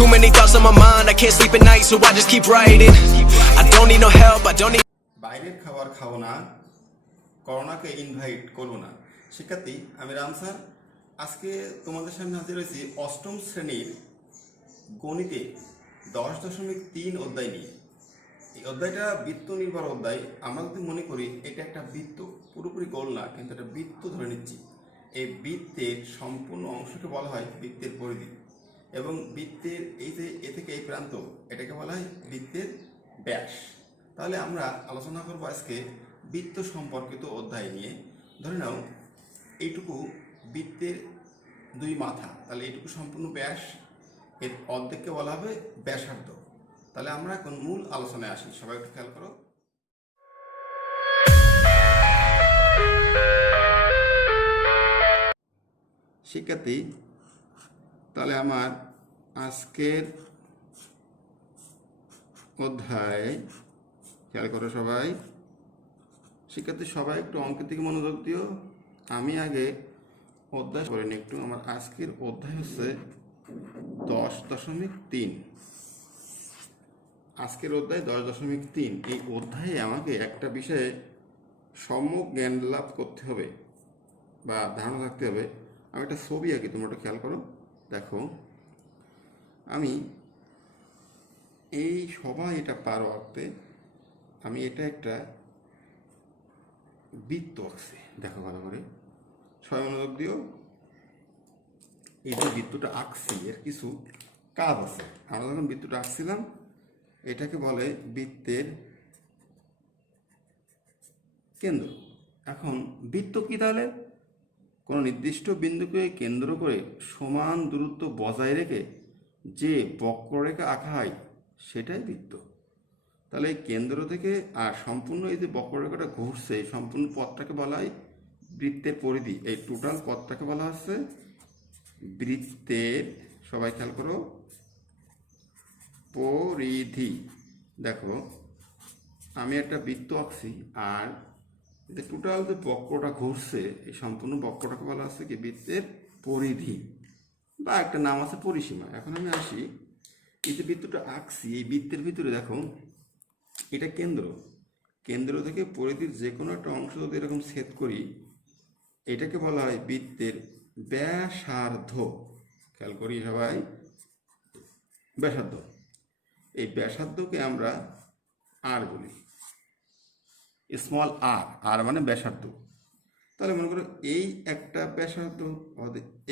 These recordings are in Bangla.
Too many thoughts on my mind, I can't sleep at night, so I just keep writing. I don't need no help, I don't need. বাইরের খাবার খাও না, করোনাকে ইনভাইট করো না। শিক্ষার্থী, আমি রাম স্যার। আজকে তোমাদের সামনে হাজির হয়েছি অষ্টম শ্রেণীর গণিতে 10.3 অধ্যায় নিয়ে। এই অধ্যায়টা বৃত্ত নির্ভর অধ্যায়। আমরা যদি মনে করি এটা একটা বৃত্ত, পুরোপুরি গোল না, কিন্তু একটা বৃত্ত ধরে নিচ্ছি। এই বৃত্তের সম্পূর্ণ অংশকে বলা হয় বৃত্তের পরিধি, এবং বৃত্তের এই যে এ থেকে এই প্রান্ত, এটাকে বলা হয় বৃত্তের ব্যাস। তাহলে আমরা আলোচনা করবো আজকে বৃত্ত সম্পর্কিত অধ্যায় নিয়ে। ধরে নাও এইটুকু বৃত্তের দুই মাথা, তাহলে এইটুকু সম্পূর্ণ ব্যাস, এর অর্ধেককে বলা হবে ব্যাসার্ধ। তাহলে আমরা এখন মূল আলোচনায় আসি, সবাই একটু খেয়াল করো। শিক্ষার্থী, তাহলে আমার আজকের অধ্যায় খেয়াল করো সবাই। শিক্ষার্থী সবাই একটু অঙ্কের দিকে মনোযোগ দিও। আমি আগে অধ্যায় পড়ে নিই একটু। আমার আজকের অধ্যায় হচ্ছে 10.3। আজকের অধ্যায় 10.3। এই অধ্যায়ে আমাকে একটা বিষয়ে সম্যক জ্ঞান লাভ করতে হবে বা ধারণা থাকতে হবে। আমি একটা ছবি আঁকি, তোমরা একটু খেয়াল করো। দেখো, আমি এই সবাই এটা পারো আঁকতে, আমি এটা একটা বৃত্ত আঁকছি। দেখো ভালো করে, সবাই মনোযোগ দিও। এই যে বৃত্তটা আঁকছি এর কিছু কাজ আছে। আমরা যখন বৃত্তটা আঁকছিলাম, এটাকে বলে বৃত্তের কেন্দ্র। এখন বৃত্ত কি? তাহলে কোনো নির্দিষ্ট বিন্দুকে কেন্দ্র করে সমান দূরত্ব বজায় রেখে যে বক্ররেখা আঁকা হয় সেটাই বৃত্ত। তাহলে এই কেন্দ্র থেকে আর সম্পূর্ণ এই যে বক্ররেখাটা ঘুরছে, এই সম্পূর্ণ পথটাকে বলা হয় বৃত্তের পরিধি। এই টোটাল পথটাকে বলা হচ্ছে বৃত্তের, সবাই খেয়াল করো, পরিধি। দেখো, আমি একটা বৃত্ত আঁকছি, আর যে টোটাল যে বক্রটা ঘুরছে, এই সম্পূর্ণ বক্রটাকে বলা হচ্ছে কি বৃত্তের পরিধি, বা একটা নাম আছে পরিসীমা। এখন আমি আসি, এই যে বৃত্তটা আঁকছি, এই বৃত্তের ভিতরে দেখো এটা কেন্দ্র। কেন্দ্র থেকে পরিধির যে কোনো একটা অংশ যদি এরকম ছেদ করি, এটাকে বলা হয় বৃত্তের ব্যাসার্ধ। খেয়াল করি সবাই, ব্যাসার্ধ। এই ব্যাসার্ধকে আমরা আর বলি, স্মল আর। আর মানে ব্যাসার্ধ। তাহলে মনে করো এই একটা ব্যাসার্ধ,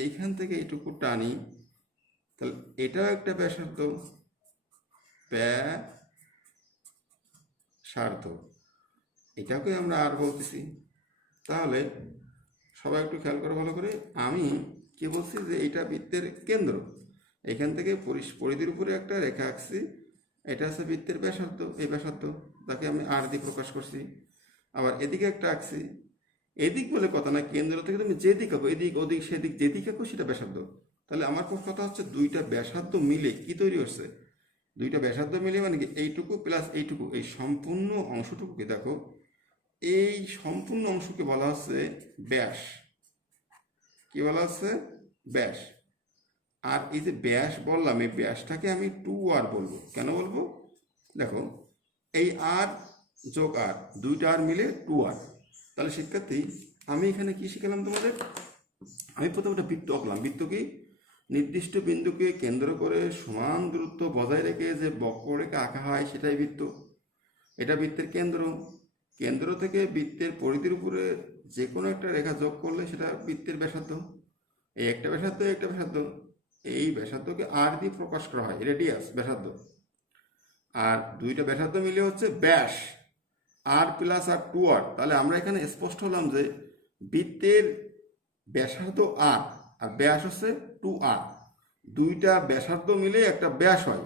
এইখান থেকে এইটুকু টানি, তাহলে এটাও একটা ব্যাসার্ধ, ব্যাসার্ধ, এটাকে আমরা আর বলতেছি। তাহলে সবাই একটু খেয়াল করো ভালো করে। আমি কি বলছি যে এইটা বৃত্তের কেন্দ্র, এখান থেকে পরিধির উপরে একটা রেখা আঁকছি, এটা আছে বৃত্তের ব্যাসার্ধ। এই ব্যাসার্ধ তাকে আমি আর দিয়ে প্রকাশ করছি। আবার এদিকে একটা আঁকছি, এদিক বলে কথা না, কেন্দ্র থেকে তুমি যেদিক আঁকো, এদিক ওদিক সেদিক যেদিক আঁকো সেটা ব্যাসার্ধ। তাহলে আমার কথা হচ্ছে দুইটা ব্যাসার্ধ মিলে কি তৈরি হচ্ছে? দুইটা ব্যাসার্ধ মিলে মানে কি এইটুকু প্লাস এইটুকু, এই সম্পূর্ণ অংশটুকুকে দেখো, এই সম্পূর্ণ অংশকে বলা হচ্ছে ব্যাস। কি বলা হচ্ছে? ব্যাস। আর এই যে ব্যাস বললাম, এই ব্যাসটাকে আমি 2r বলবো। কেন বলবো? দেখো, এই আর যোগ আর, দুইটা আর মিলে 2r। তাহলে শিক্ষার্থী, আমি এখানে কি শিখালাম তোমাদের? আমি প্রথমে একটা বৃত্ত আঁকলাম। বৃত্ত কি? নির্দিষ্ট বিন্দুকে কেন্দ্র করে সমান দূরত্ব বজায় রেখে যে বক্ররেখা আঁকা হয় সেটাই বৃত্ত। এটা বৃত্তের কেন্দ্র। কেন্দ্র থেকে বৃত্তের পরিধির উপরে যে কোনো একটা রেখা যোগ করলে সেটা বৃত্তের ব্যাসার্ধ। এই একটা ব্যাসার্ধ, একটা ব্যাসার্ধ, এই ব্যাসার্ধকে আর দিয়ে প্রকাশ করা হয়, রেডিয়াস, ব্যাসার্ধ। আর দুইটা ব্যাসার্ধ মিলে হচ্ছে ব্যাস, আর প্লাস আর 2r। তাহলে আমরা এখানে স্পষ্ট হলাম যে বৃত্তের ব্যাসার্ধ আর, আর ব্যাস হচ্ছে 2r। দুইটা ব্যাসার্ধ মিলে একটা ব্যাস হয়।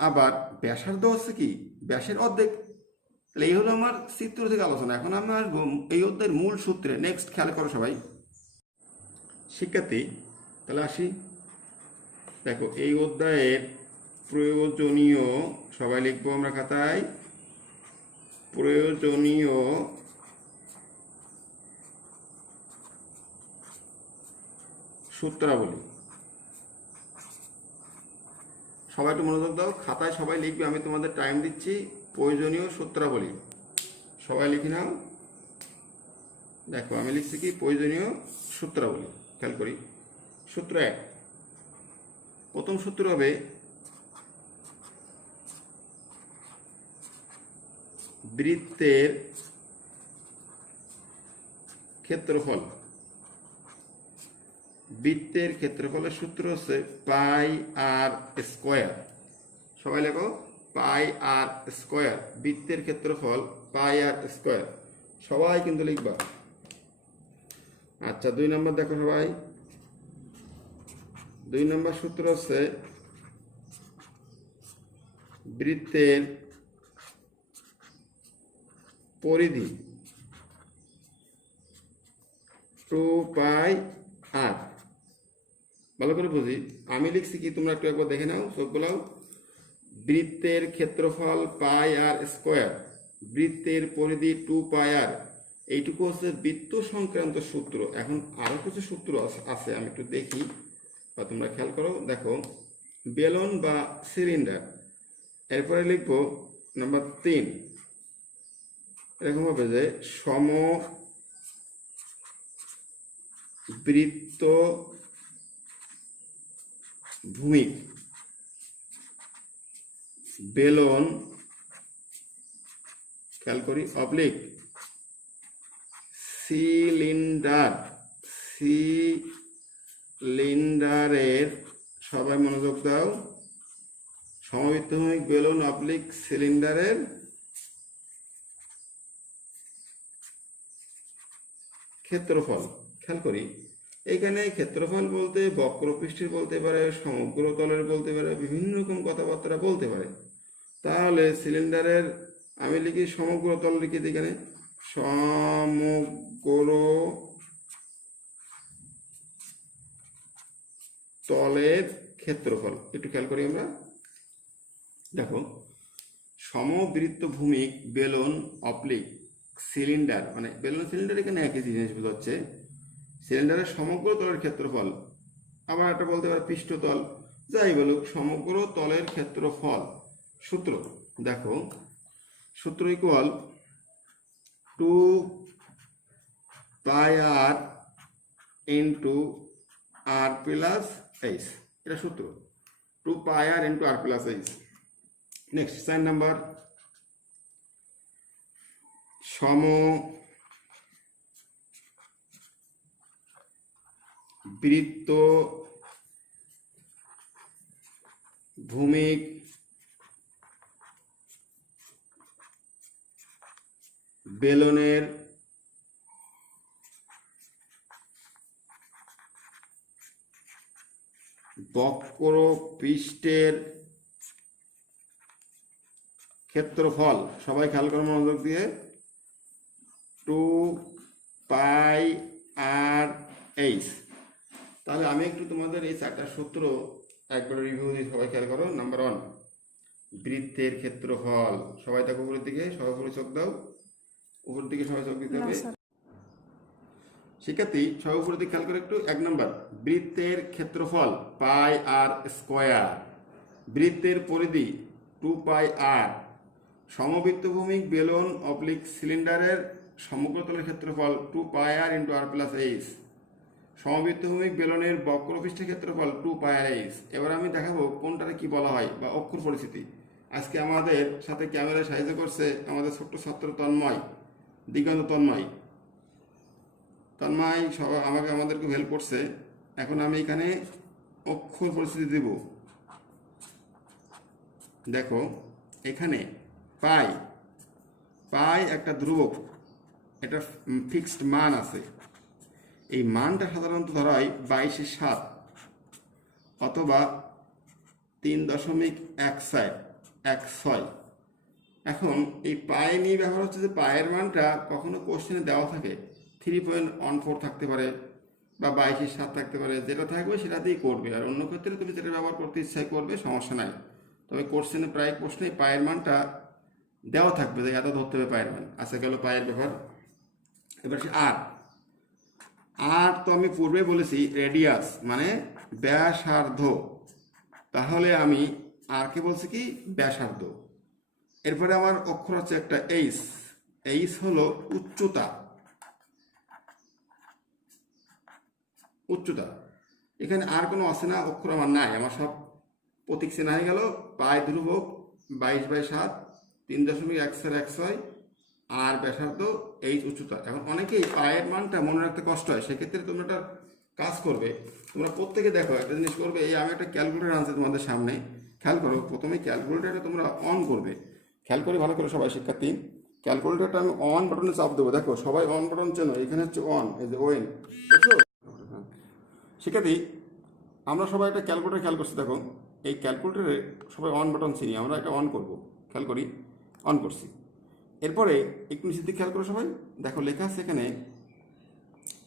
আবার ব্যাসার্ধ হচ্ছে কি? ব্যাসের অর্ধেক। তাহলে এই হলো আমার চিত্র থেকে আলোচনা। এখন আমরা আসবো এই অধ্যায়ের মূল সূত্রে। নেক্সট খেয়াল করো সবাই। শিক্ষার্থী, তাহলে আসি। দেখো, এই অধ্যায়ের প্রয়োজনীয়, সবাই লিখবো আমরা খাতায়, প্রয়োজনীয় সূত্রাবলী। সবাই একটু মনোযোগ দাও, খাতায় সবাই লিখবে, আমি তোমাদের টাইম দিচ্ছি। প্রয়োজনীয় সূত্রাবলী সবাই লিখে নাও। দেখো আমি লিখছি কি প্রয়োজনীয় সূত্রাবলী, খেয়াল করি। সূত্র 1, প্রথম সূত্র হবে বৃত্তের ক্ষেত্রফল। বৃত্তের ক্ষেত্রফলের সূত্র হচ্ছে পাই আর স্কোয়ার। সবাই লেখো পাই আর স্কোয়ার। বৃত্তের ক্ষেত্রফল পাই আর স্কোয়ার, সবাই কিন্তু লিখবা। আচ্ছা 2 নম্বর দেখো সবাই, 2 নম্বর সূত্র হচ্ছে বৃত্তের পরিধি 2 পাই আর। ভালো করে বুঝি, আমি লিখছি কি তোমরা একটু একবার দেখে নাও, সবগুলো। বৃত্তের ক্ষেত্রফল পাই আর স্কোয়ার, বৃত্তের পরিধি 2 পাই আর, এইটুকু হচ্ছে বৃত্ত সংক্রান্ত সূত্র। এখন আরো কিছু সূত্র আছে, আমি একটু দেখি বা তোমরা খেয়াল করো। দেখো বেলন বা সিলিন্ডার, এরপরে লিখবো নাম্বার 3, এরকম হবে যে সমবৃত্ত ভূমিক বেলন, খেয়াল করি, অবলিক সিলিন্ডারের, সবাই মনোযোগ দাও, সমবৃত্ত ভূমিক বেলন অবলিক সিলিন্ডারের ক্ষেত্রফল। খেয়াল করি এখানে ক্ষেত্রফল বলতে বক্রপৃষ্ঠের বলতে পারে, সমগ্র তলের বলতে পারে, বিভিন্ন রকম কথাবার্তা বলতে পারে। তাহলে সিলিন্ডারের আমি লিখি সমগ্র তল, লিখি এখানে সমগ্র তলের ক্ষেত্রফল। একটু খেয়াল করি আমরা, দেখো সমবৃত্ত ভূমিক বেলন অবলিক সিলিন্ডার, মানে বেলন সিলিন্ডার এখানে একই জিনিস বোঝাচ্ছে। সিলিন্ডারের সমগ্র তলের ক্ষেত্রফল, আবার একটা বলতে পারে পৃষ্ঠতল, যাই বলুক সমগ্র তলের ক্ষেত্রফল। সূত্র দেখো, সূত্র ইকুয়াল 2 পাই আর ইন্টু আর প্লাস এইচ, এটা সূত্র 2 পাই আর ইন্টু আর প্লাস এইচ। নেক্সট 4 নাম্বার, সমবৃত্ত ভূমিক বেলনের বক্রপৃষ্ঠের ক্ষেত্রফল। সবাই খেয়াল করো মনোযোগ দিয়ে, 2 পাই আর এইচ। তাহলে আমি একটু তোমাদের এই 4টা সূত্র একবার রিভিউ দিই, সবাই খেয়াল করো। নাম্বার 1, বৃত্তের ক্ষেত্রফল। সবাই দেখো উপরের দিকে, সবাই উপরে চোখ দাও, উপরের দিকে সবাই চোখ দিতে হবে। শিক্ষার্থী সবাই উপরের দিকে খেয়াল করে একটু। 1 নম্বর, বৃত্তের ক্ষেত্রফল পাই আর স্কোয়ার, বৃত্তের পরিধি 2 পাই আর, সমবৃত্ত ভূমিক বেলন অবলিক সিলিন্ডারের সমগ্র তলের ক্ষেত্রফল 2 পাই আর ইন্টু আর প্লাস এইচ, সমবৃত্ত ভূমিক বেলনের বক্রপৃষ্ঠের ক্ষেত্রফল 2 পাই আর এইচ। এবার আমি দেখাবো কোনটারে কি বলা হয় বা অক্ষর পরিস্থিতি। আজকে আমাদের সাথে ক্যামেরায় সাহায্য করছে আমাদের ছোট্ট ছাত্র তন্ময়, দিগন্ত তন্ময় সবাই আমাদেরকে হেল্প করছে। এখন আমি এখানে অক্ষর পরিস্থিতি দেব। দেখো এখানে পাই একটা ধ্রুবক, এটা ফিক্সড মান আছে। এই মানটা সাধারণত ধরা হয় 22/7 অথবা 3.16। এখন এই পায়ে নিয়ে ব্যবহার হচ্ছে যে পায়ের মানটা কখনো কোশ্চেনে দেওয়া থাকে 3.14 থাকতে পারে বা 22/7 থাকতে পারে, যেটা থাকবে সেটা দিয়ে করবে। আর অন্য ক্ষেত্রে তুমি যেটা ব্যবহার করতে ইচ্ছা করবে, সমস্যা নাই। তবে কোশ্চেনে প্রায় প্রশ্নে পায়ের মানটা দেওয়া থাকবে যে এত ধরতে হবে পায়ের মান। আচ্ছা গেল পায়ের ব্যবহার। এবার সে আর তো আমি পূর্বে বলেছি রেডিয়াস মানে ব্যাসার্ধ। তাহলে আমি আর কে বলছে কি ব্যাসার্ধ। এরপরে আমার অক্ষর হচ্ছে একটা এইচ। এইচ হলো উচ্চতা। উচ্চতা এখানে আর কোনো অচেনা অক্ষর আমার নাই, আমার সব প্রতীক চেনা হয়ে গেল। পাই ধ্রুবক 22/7 3.1416 আর ব্যাসার্ধ এইচ উচ্চতা। এখন অনেকেই পায়ের মানটা মনে রাখতে কষ্ট হয়, সেক্ষেত্রে তোমরা একটা কাজ করবে, তোমরা প্রত্যেকে দেখো একটা জিনিস করবে। এই আমি একটা ক্যালকুলেটর আনছি তোমাদের সামনে, খেয়াল করো। প্রথমে ক্যালকুলেটরটা তোমরা অন করবে, খেয়াল করে ভালো করে সবাই শিক্ষার্থী। ক্যালকুলেটরটা আমি অন বাটনে চাপ দেবো, দেখো সবাই অন বাটন চেনো, এখানে হচ্ছে অন, এই যে ওয়েন, দেখছো শিক্ষার্থী। আমরা সবাই একটা ক্যালকুলেটর খেয়াল করছি, দেখো এই ক্যালকুলেটরে সবাই অন বাটন চিনি, আমরা এটা অন করব, খেয়াল করি, অন করছি। এরপরে একটু নিচের দিকে খেয়াল করো সবাই, দেখো লেখা আছে এখানে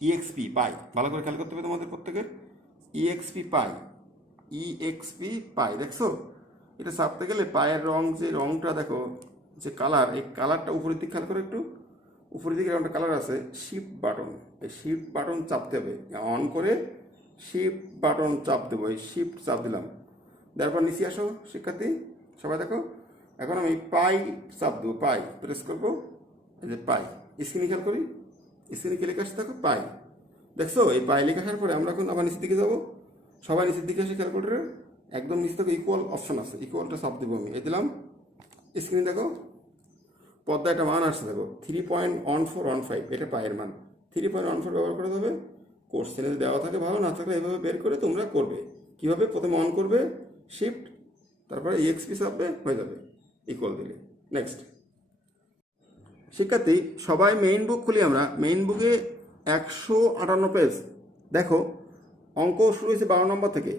ইএক্সপি পাই, ভালো করে খেয়াল করতে হবে তোমাদের প্রত্যেকের। ইএক্সপি পাই, ইএক্সপি পাই, দেখছো এটা চাপতে গেলে পায়ের রং, যে রংটা দেখো যে কালার, এই কালারটা উপরের দিকে খেয়াল করো একটু, উপরের দিকে একটা কালার আছে শিফট বাটন, এই শিফট বাটন চাপতে হবে। অন করে শিফট বাটন চাপ দেবো, এই শিফট চাপ দিলাম, তারপর নিচে আসো শিক্ষার্থী সবাই দেখো। এখন আমি পাই চাপ দেবো, পাই প্রেস করবো, এই যে পাই, স্ক্রিনে খেয়াল করি, স্ক্রিনে কি লেখা আসছে দেখো পাই, দেখছো এই পাই লেখা আসার পরে আমরা এখন আবার নিচের দিকে যাবো, সবাই নিচের দিকে আসে ক্যালকুলেটরে, একদম নিচে থেকে ইকুয়াল অপশন আছে, ইকুয়ালটা চাপ দেবো আমি, এই দিলাম, স্ক্রিনে দেখো পদ্মায় একটা মান আসছে দেখো 3.1415, এটা পায়ের মান। 3.14 ব্যবহার করে দেবে, কোশ্চেনে দেওয়া থাকে, ভালো না থাকলে এভাবে বের করে তোমরা করবে। কিভাবে? প্রথমে অন করবে শিফট, তারপরে ইএক্সপি চাপবে, হয়ে যাবে ইকুয়াল দিলে। নেক্সট শিক্ষার্থী সবাই মেইন বুক খুলি, আমরা মেইন বুকে 158 পেজ, দেখো অঙ্ক শুরু হয়েছে 12 নম্বর থেকে।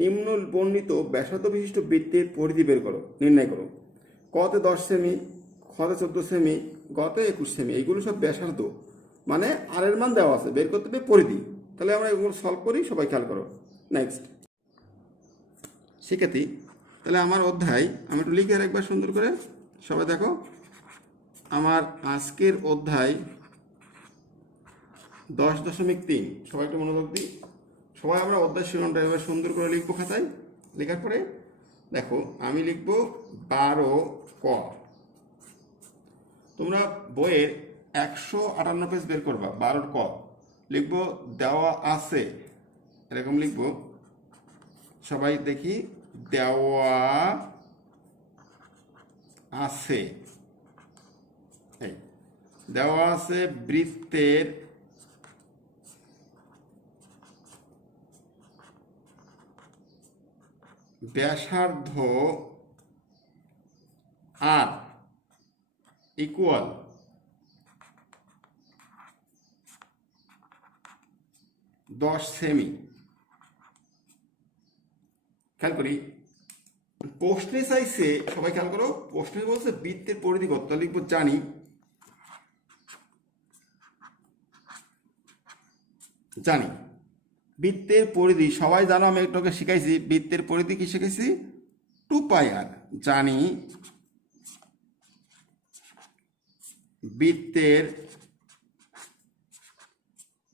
নিম্ন বর্ণিত ব্যাসার্ধ বিশিষ্ট বৃত্তের পরিধি বের করো, নির্ণয় করো। কতে 10 সেমি, খতে 14 সেমি, গতে 21 সেমি, এইগুলো সব ব্যাসার্ধ, মানে আর এর মান দেওয়া আছে, বের করতে হবে পরিধি। তাহলে আমরা এগুলো সলভ করি, সবাই খেয়াল করো। নেক্সট শিক্ষার্থী তাহলে আমার অধ্যায় আমি একটু লিখে একবার সুন্দর করে, সবাই দেখো আমার আজকের অধ্যায় 10.3, সবাই একটু মনোযোগ দিই। সবাই আমরা অধ্যায় শিরোনামটা এবার সুন্দর করে লিখবো খাতায়। লেখার পরে দেখো আমি লিখব 12 ক। তোমরা বইয়ের 158 পেজ বের করবা, 12 ক লিখবো, দেওয়া আছে, এরকম লিখবো, সবাই দেখি, দেওয়া আছে, এই দেওয়া আছে বৃত্তের ব্যাসার্ধ আর ইকুয়াল 10 সেমি। খেয়াল করি প্রশ্নে চাইছে, সবাই খেয়াল করো, প্রশ্নে বলছে বৃত্তের পরিধি কত, লিখবো জানি, জানি বৃত্তের পরিধি সবাই জানো, আমি একটু শিখাইছি বৃত্তের পরিধি কি শিখেছি, 2πr। জানি বৃত্তের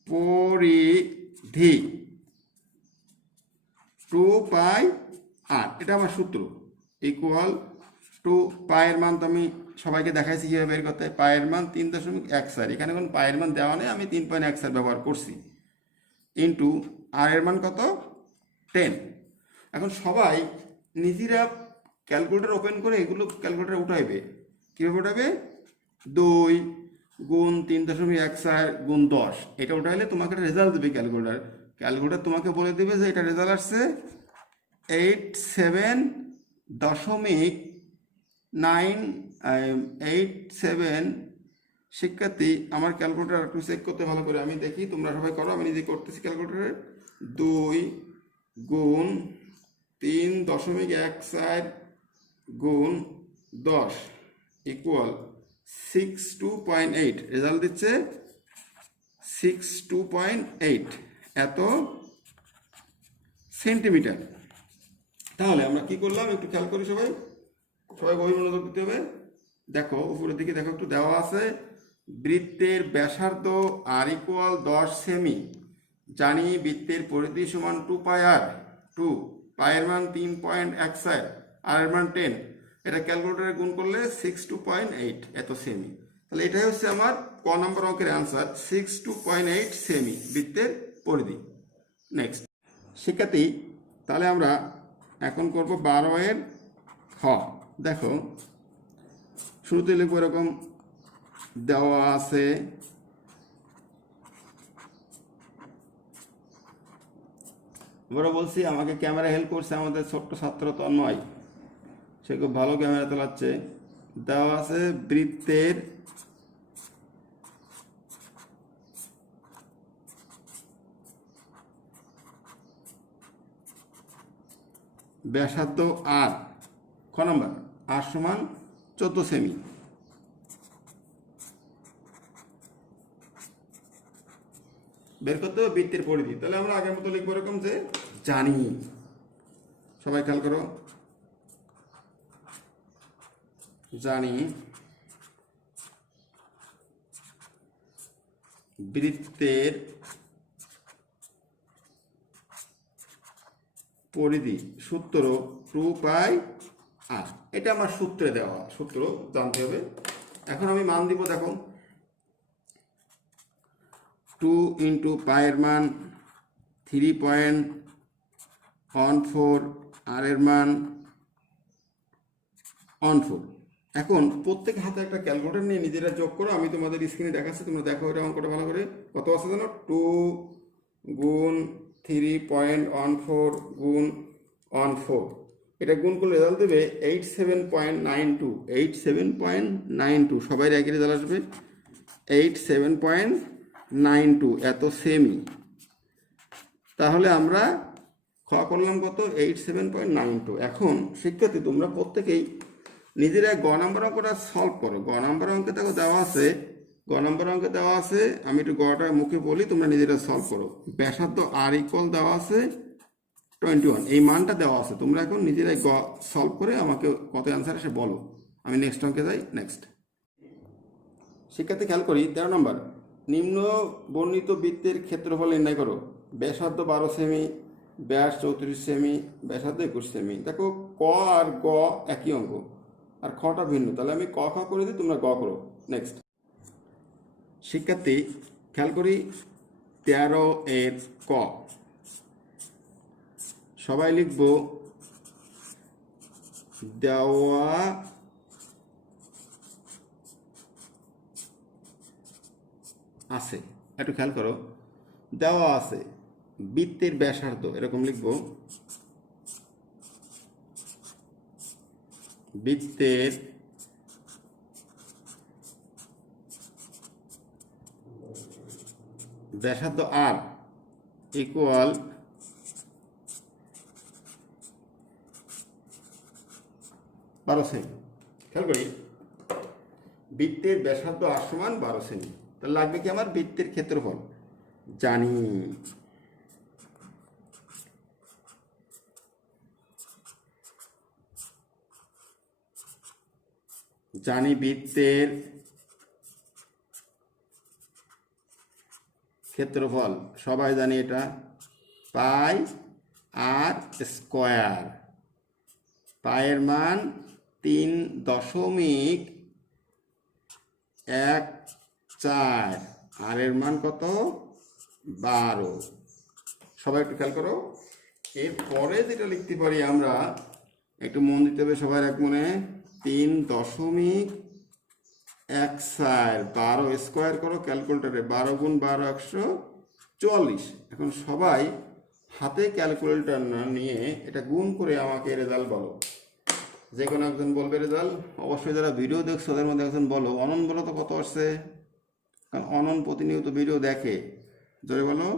পরিধি 2πr, এটা আমার সূত্র, ইকুয়াল টু পায়ের মান তো আমি সবাইকে দেখাইছি কীভাবে বের করতে হয়। পায়ের মান 3.14, এখানে কোনো পায়ের মান দেওয়া নেই, আমি 3.14 ব্যবহার করছি, ইন্টু আর এর মান কত 10। এখন সবাই নিজেরা ক্যালকুলেটর ওপেন করে এগুলো ক্যালকুলেটর উঠাইবে, কীভাবে উঠাবে, 2 গুণ 3.14 গুণ 10, এটা উঠাইলে তোমাকে একটা রেজাল্ট দেবে ক্যালকুলেটর। ক্যালকুলেটর তোমাকে বলে দেবে যে এটা রেজাল্ট আসছে 87.987। শিক্ষার্থী আমার ক্যালকুলেটর একটু চেক করতে ভালো করে, আমি দেখি, তোমরা সবাই করো, আমি নিজে করতেছি ক্যালকুলেটরে। 2 গুণ 3.14 গুণ 10 ইকুয়াল 62.8, রেজাল্ট দিচ্ছে 62.8 এত সেন্টিমিটার। তাহলে আমরা কি করলাম একটু খেয়াল করি, সবাই সবাই বই মনোযোগ দিতে হবে। দেখো উপরের দিকে দেখো একটু, দেওয়া আছে বৃত্তের ব্যাসার্ধ আর ইকুয়াল 10 সেমি, জানি বৃত্তের পরিধি সমান 2πr, 2 পায়ের মান 3.14, আর এর মান 10, এটা ক্যালকুলেটরে গুণ করলে 62.8 এত সেমি। তাহলে এটাই হচ্ছে আমার ক নম্বর অঙ্কের অ্যান্সার, 62.8 সেমি বৃত্তের পরিধি। নেক্সট শিক্ষার্থী, তাহলে আমরা এখন করব 12 এর খ। দেখো শুরুতে লিখবো এরকম দেওয়া আছে আমরা বলছি আমাকে ক্যামেরা হেল্প করছে আমাদের ছোট্ট ছাত্র তন্ময়, সে খুব ভালো ক্যামেরা চালাচ্ছে। দেওয়া আছে বৃত্তের ব্যাসার্ধ আর, খ নম্বর আর সমান 14 সেমি। বের করতে হবে বৃত্তের পরিধি। তাহলে আমরা আগের মতো লিখবো এরকম যে জানি, সবাই খেয়াল করো, জানি বৃত্তের পরিধি সূত্র 2 π r। এটা আমার সূত্রে দেওয়া, সূত্র জানতে হবে। এখন আমি মান দিব, দেখো 2 × π এর মান 3.14, আর এর মান 14। এখন প্রত্যেক হাতে একটা ক্যালকুলেটর নিয়ে নিজেরা যোগ করো, আমি তোমাদের স্ক্রিনে দেখাচ্ছি, তোমরা দেখো এটা অঙ্কটা ভালো করে। কত আছে জানো? 2 গুণ 3.14 গুণ 14, এটা গুণ করলে রেজাল্ট দেবে 87.92। 87.92, সবাই একই রেজাল্ট আসবে, 87.92 এত সেমি। তাহলে আমরা খ করলাম কত? 87.92। এখন শিক্ষার্থী তোমরা প্রত্যেকেই নিজেরা গ নম্বর অঙ্কটা সলভ করো। গ নম্বর অঙ্কে দেখো দেওয়া আছে, গ নম্বর অঙ্কে দেওয়া আছে, আমি একটু গটা মুখে বলি, তোমরা নিজেরা সলভ করো। ব্যাসার্ধ আর ইকুয়াল দেওয়া আছে 21, এই মানটা দেওয়া আছে। তোমরা এখন নিজেরাই গ সলভ করে আমাকে কত অ্যান্সার এসে বলো। আমি নেক্সট অঙ্কে যাই। নেক্সট শিক্ষার্থী খেয়াল করি 13 নম্বর, নিম্ন বর্ণিত বৃত্তের ক্ষেত্রফল নির্ণয় করো। ব্যাসার্ধ 12 সেমি, ব্যাস 34 সেমি, ব্যাসার্ধ 21 সেমি। দেখো ক আর গ একই অঙ্ক, আর খটা ভিন্ন, তাহলে আমি ক খ করে দিই, তোমরা গ করো। নেক্সট শিক্ষার্থী খেয়াল করি 13 এর ক, সবাই লিখব দেওয়া আছে। একটু খেয়াল করো, দেওয়া আছে বৃত্তের ব্যাসার্ধ, এরকম লিখব, বৃত্তের ব্যাসার্ধ আর ইকুয়াল 12 সেমি। খেয়াল করি বৃত্তের ব্যাসার্ধ আর সমান 12 সেমি। তাহলে লাগবে কি আমার? বৃত্তের ক্ষেত্রফল জানি, জানি বৃত্তের ক্ষেত্রফল, সবাই জানি এটা পাই আর স্কোয়ার। পায়ের মান 3.14, আর এর মান কত? 12। সবাই একটু খেয়াল করো, এরপরে যেটা লিখতে পারি আমরা, একটু মন দিতে হবে সবাই এক মনে, 3.14, 12 স্কোয়ার করো ক্যালকুলেটরে, 12 গুণ 12 144। এখন সবাই হাতে ক্যালকুলেটর না নিয়ে এটা গুণ করে আমাকে রেজাল্ট বলো। যে কোনো একজন বলবে রেজাল্ট, অবশ্যই যারা ভিডিও দেখছো ওদের মধ্যে একজন বলো। অনন বলো তো কত আসছে, কারণ অনন প্রতিনিয়ত ভিডিও দেখে। জোরে বলো।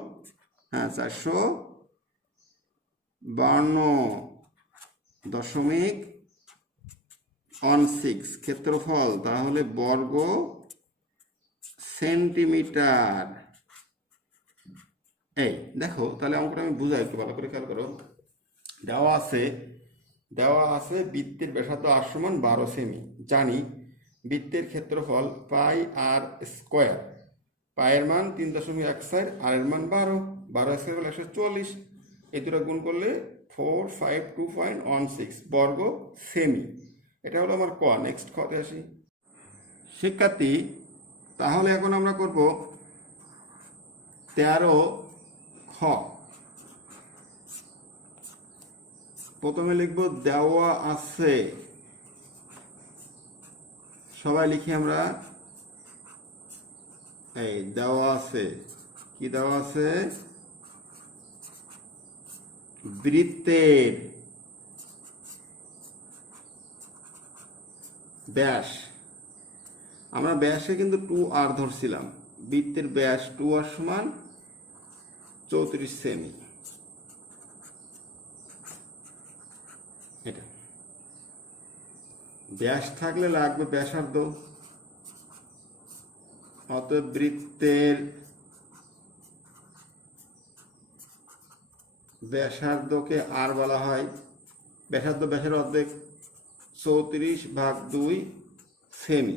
হ্যাঁ, 452.16 ক্ষেত্রফল, তাহলে বর্গ সেন্টিমিটার। এই দেখো, তাহলে অঙ্কটা আমি বুঝাই, একটু ভালো করে খেয়াল করো। দেওয়া আছে বৃত্তের ব্যাসার্ধ আর সমান 12 সেমি। জানি বৃত্তের ক্ষেত্রফল পাই আর স্কোয়ার। পায়ের মান 3.14, আর এর মান 12 স্কোয়ার হলো 144। এই দুটো গুণ করলে 452.16 বর্গ সেমি। এটা হলো আমার ক। নেক্সট খতে আসি। শিক্ষার্থী, তাহলে এখন আমরা করব 13 খ। প্রথমে লিখব দেওয়া আছে, সবাই লিখি আমরা। এই দেওয়া আছে, কি দেওয়া আছে? বৃত্তের ব্যাস, আমরা ব্যাসে কিন্তু 2r ধরছিলাম। বৃত্তের ব্যাস 2r সমান 34 সেমি। এটা ব্যাস থাকলে লাগবে ব্যাসার্ধ। অতএব বৃত্তের ব্যাসার্ধকে আর বলা হয়। ব্যাসার্ধ ব্যাসের অর্ধেক 34/2 সেমি।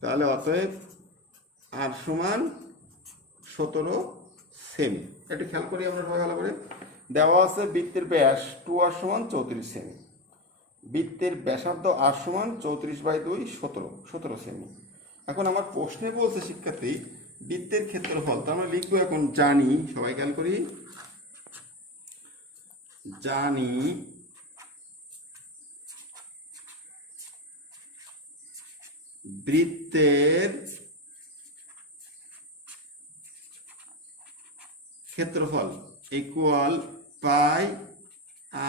তাহলে অতএব আর সমান 17 সেমি। একটু খেয়াল করি আমরা সবাই ভালো করে। দেওয়া আছে বৃত্তের ব্যাস 2r সমান 34 সেমি, বৃত্তের ব্যাসার্ধ আর সমান 34/2 17 সেমি। এখন আমার প্রশ্নে বলছে শিক্ষার্থী বৃত্তের ক্ষেত্রফল, তো আমরা লিখবো এখন জানি। সবাই খেয়াল করি, জানি বৃত্তের ক্ষেত্রফল ইকুয়াল পাই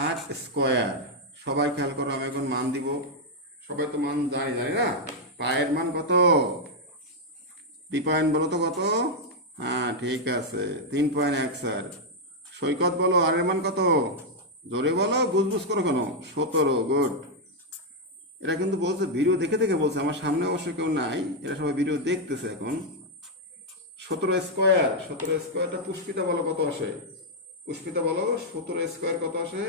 আর স্কোয়ার। সবাই খেয়াল করো, আমি এখন মান দিব। সবাই তো মান জানি না? পায়ের মান কত? দীপায়ন বলো তো কত? হ্যাঁ ঠিক আছে, 3.1। সৈকত বলো আর এর মান কত? জোরে বলো, বুঝবুঝ করো কেন? 17। গুড। এরা কিন্তু বলছে ভিডিও দেখে দেখে বলছে, আমার সামনে অবশ্য কেউ নাই, এরা সবাই ভিডিও দেখতেছে এখন। 17 স্কোয়ার, 17 স্কোয়ারটা পুষ্পিতা বলো কত আসে? পুষ্পিতা বলো 17 স্কোয়ার কত আসে?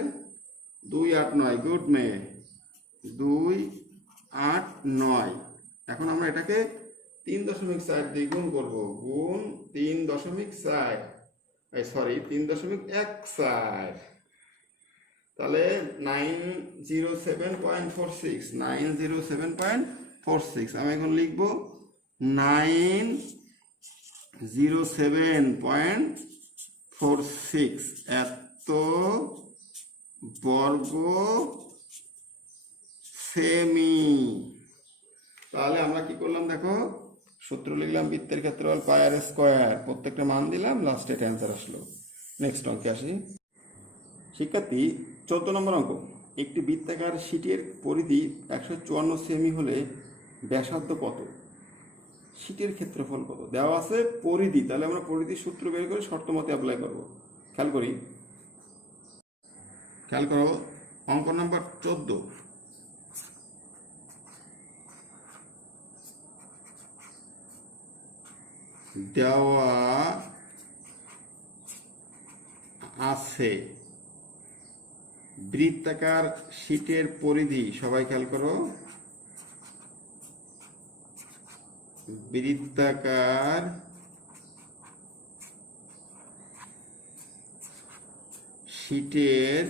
289। গুড মেয়ে, 289। এখন আমরা এটাকে 3.4 দিয়ে গুণ করবো। গুণ 3.4, সরি 3.14। তাহলে 907.46, 907.46। আমি এখন লিখবো 907.46 এত বর্গ সেমি। তাহলে আমরা কি করলাম দেখো, সূত্র লিখলাম বৃত্তের ক্ষেত্রফল পাই আর স্কোয়ার, প্রত্যেকটা মান দিলাম, লাস্টে এটা অ্যান্সার আসলো। নেক্সট অঙ্কে আসি। শিক্ষার্থী 14 নম্বর অঙ্ক। একটি বৃত্তাকার শীটের পরিধি 154 সেমি হলে ব্যাসার্ধ কত? শীটের ক্ষেত্রফল কত দেওয়া আছে? পরিধি, তাহলে আমরা পরিধির সূত্র বের করে শর্ত মতে অ্যাপ্লাই করবো। খেয়াল করো অঙ্ক নাম্বার 14। দেওয়া আছে বৃত্তাকার শীটের পরিধি, সবাই খেয়াল করো, বৃত্তাকার শীটের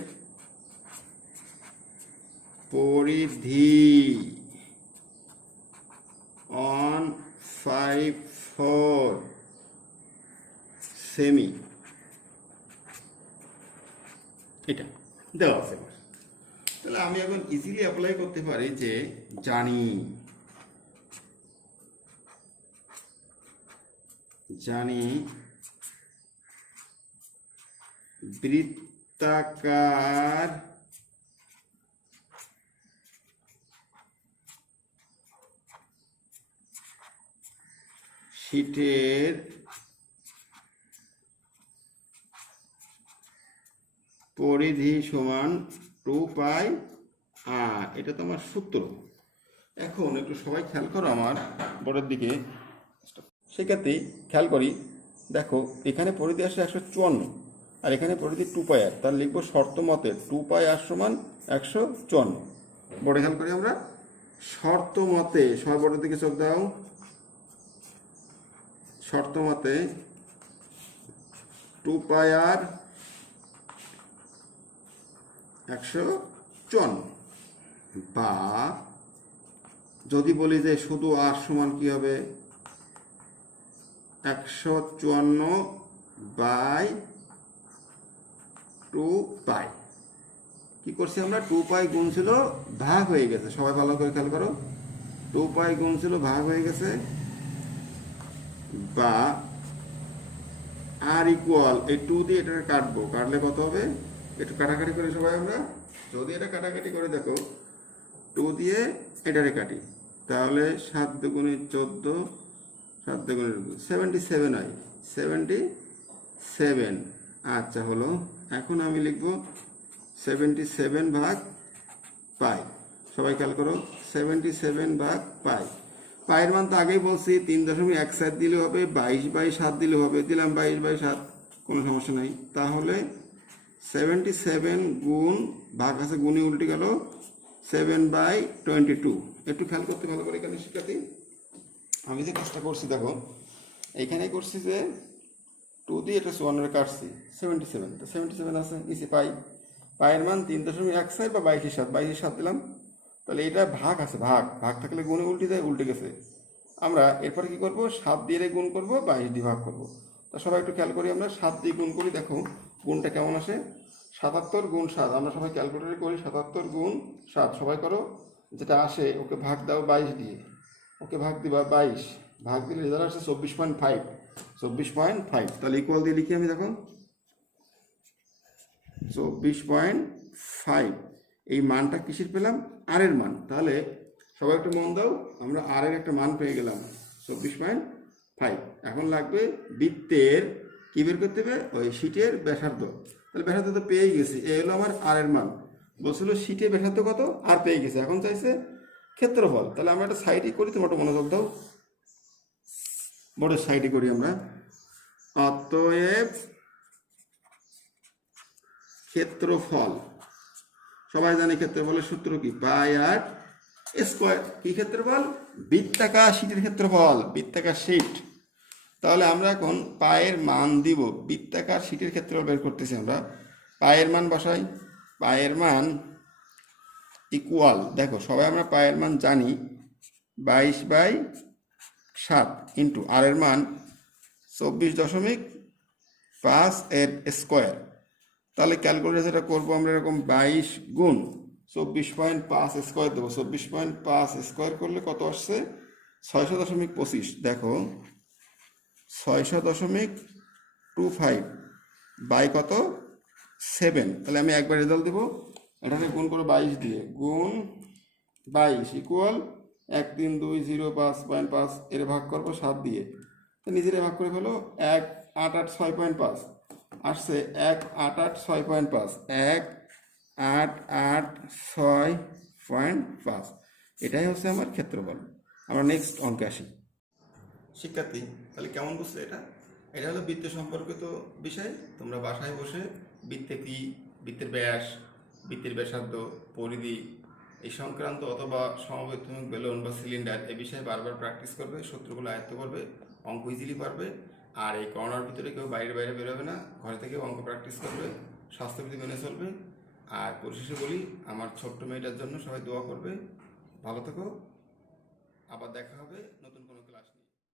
পরিধি 154 সেমি। এটা দেওয়া আছে। তাহলে আমি এখন ইজিলি অ্যাপ্লাই করতে পারি যে জানি বৃত্তাকার শীটের পরিধি সমান 2πr। এটা তো আমার সূত্র। এখন একটু সবাই খেয়াল করো আমার বোর্ডের দিকে। সেক্ষেত্রে খেয়াল করি, দেখো এখানে পরিধি আসে 154 আর এখানে পরিধি 2πr। তাহলে লিখবো শর্ত মতে 2πr সমান 154। বোর্ডে খেয়াল করি আমরা শর্ত মতে, সবাই বোর্ডের দিকে চোখ দাও। শর্ত মতে 2πr 154, বা যদি বলি যে শুধু আর সমান কি হবে 154/2 পাই। কি করছি আমরা, 2 পাই গুণ ছিল ভাগ হয়ে গেছে, সবাই ভালো করে খেয়াল করো, 2 পাই গুণ ছিল ভাগ হয়ে গেছে, বা আর ইকুয়াল এই 2 দিয়ে এটাকে কাটবো, কাটলে কত হবে, একটু কাটাকাটি করে সবাই আমরা, যদি এটা কাটাকাটি করে দেখো 2 দিয়ে এটারে কাটি, তাহলে 7 দুগুণে 14, 7 দুগুণে 77 হয়, 77। আচ্ছা হলো, এখন আমি লিখব 77/পাই। সবাই খেয়াল করো, 77/পাই। পায়ের মান তো আগেই বলছি 3.17 দিলে হবে, 22/7 দিলে হবে, দিলাম 22/7, কোনো সমস্যা নাই। তাহলে 77 গুণ ভাগ আছে, গুণে উল্টে গেল 7/22। একটু খেয়াল করতে ভালো করে এখানে শিক্ষার্থী, আমি যে কাজটা করছি দেখো, এইখানে করছি যে 2 দিয়ে এটা 1 কাটছি, 77, তো 77 আছে নিচে পাই, পায়ের মান 3.14 বা 22/7 দিলাম, তাহলে এটা ভাগ আছে, ভাগ ভাগ থাকলে গুণে উল্টে যায়, উল্টে গেছে। আমরা এরপরে কি করব, 7 দিয়ে গুণ করব, 22 দিয়ে ভাগ করব। তা সবাই একটু খেয়াল করি, আমরা 7 দিয়ে গুণ করি, দেখো গুণটা কেমন আসে, 77 গুণ 7, আমরা সবাই ক্যালকুলেটরে করি, 77 গুণ 7, সবাই করো, যেটা আসে ওকে ভাগ দাও 22 দিয়ে, ওকে ভাগ দিবা 22, ভাগ দিলে রেজাল্ট আসছে 24.5, 24.5। তাহলে ইকুয়াল দিয়ে লিখি আমি, দেখো 24.5। এই মানটা কিসের পেলাম, আর এর মান। তাহলে সবাই একটু মন দাও, আমরা আর এর একটা মান পেয়ে গেলাম 24.5। এখন লাগবে বৃত্তের কি বের করতে হবে, ওই শীটের ব্যাসার্ধ। তাহলে ব্যাসার্ধ তো পেয়েই গেছি, এই হলো আমার আর এর মান। বলছিল শীটের ব্যাসার্ধ কত, আর পেয়ে গেছে, এখন চাইছে ক্ষেত্রফল। তাহলে আমরা একটা সাইডে করি, তোমার একটা মনোযোগ দাও, বড় সাইডে করি আমরা। অতএব ক্ষেত্রফল, সবাই জানি ক্ষেত্রফলের সূত্র কি, পাই আর স্কয়ার। কি ক্ষেত্রফল, বৃত্তাকার শীটের ক্ষেত্রফল, বৃত্তাকার শীট। তাহলে আমরা এখন পায়ের মান দিব, বৃত্তাকার শীটের ক্ষেত্রফল বের করতেছি আমরা। পায়ের মান বসাই, পায়ের মান ইকুয়াল, দেখো সবাই আমরা পায়ের মান জানি 22/7 ইন্টু আর এর মান 24.5 এর স্কোয়ার। তাহলে ক্যালকুলেটর যেটা করবো আমরা, এরকম 22 গুণ 24.5 স্কোয়ার দেবো, 24.5 স্কোয়ার করলে কত আসছে, 600.25। দেখো 600.25 বাই কত, 7। তাহলে আমি একবার রেজাল্ট দেবো, এটাকে গুণ করো 22 দিয়ে, গুণ 22 ইকুয়াল 1 3 2 0 5.5, এর ভাগ করবো 7 দিয়ে, তো নিজেরা ভাগ করে ফেলো, 1 8 8 6.5 আসছে, 1 8 8 6.5, 1 8 8 6.5। এটাই হচ্ছে আমার ক্ষেত্রফল। আমরা নেক্সট অঙ্কে আসি। শিক্ষার্থী তাহলে কেমন বুঝছো এটা, এটা হলো বৃত্ত সম্পর্কিত বিষয়। তোমরা বাসায় বসে বৃত্তে কি, বৃত্তের ব্যাস, বৃত্তের ব্যাসার্ধ, পরিধি এই সংক্রান্ত, অথবা সমবৃত্তমুখ বেলুন বা সিলিন্ডার, এই বিষয়ে বারবার প্র্যাকটিস করবে, সূত্রগুলো আয়ত্ত করবে, অঙ্ক ইজিলি পারবে। আর এই করোনার ভিতরে কেউ বাইরে বাইরে বেরোবে না, ঘরে থেকে অঙ্ক প্র্যাকটিস করবে, স্বাস্থ্যবিধি মেনে চলবে। আর পরিশেষে বলি, আমার ছোট্ট মেয়েটার জন্য সবাই দোয়া করবে। ভালো থেকো, আবার দেখা হবে।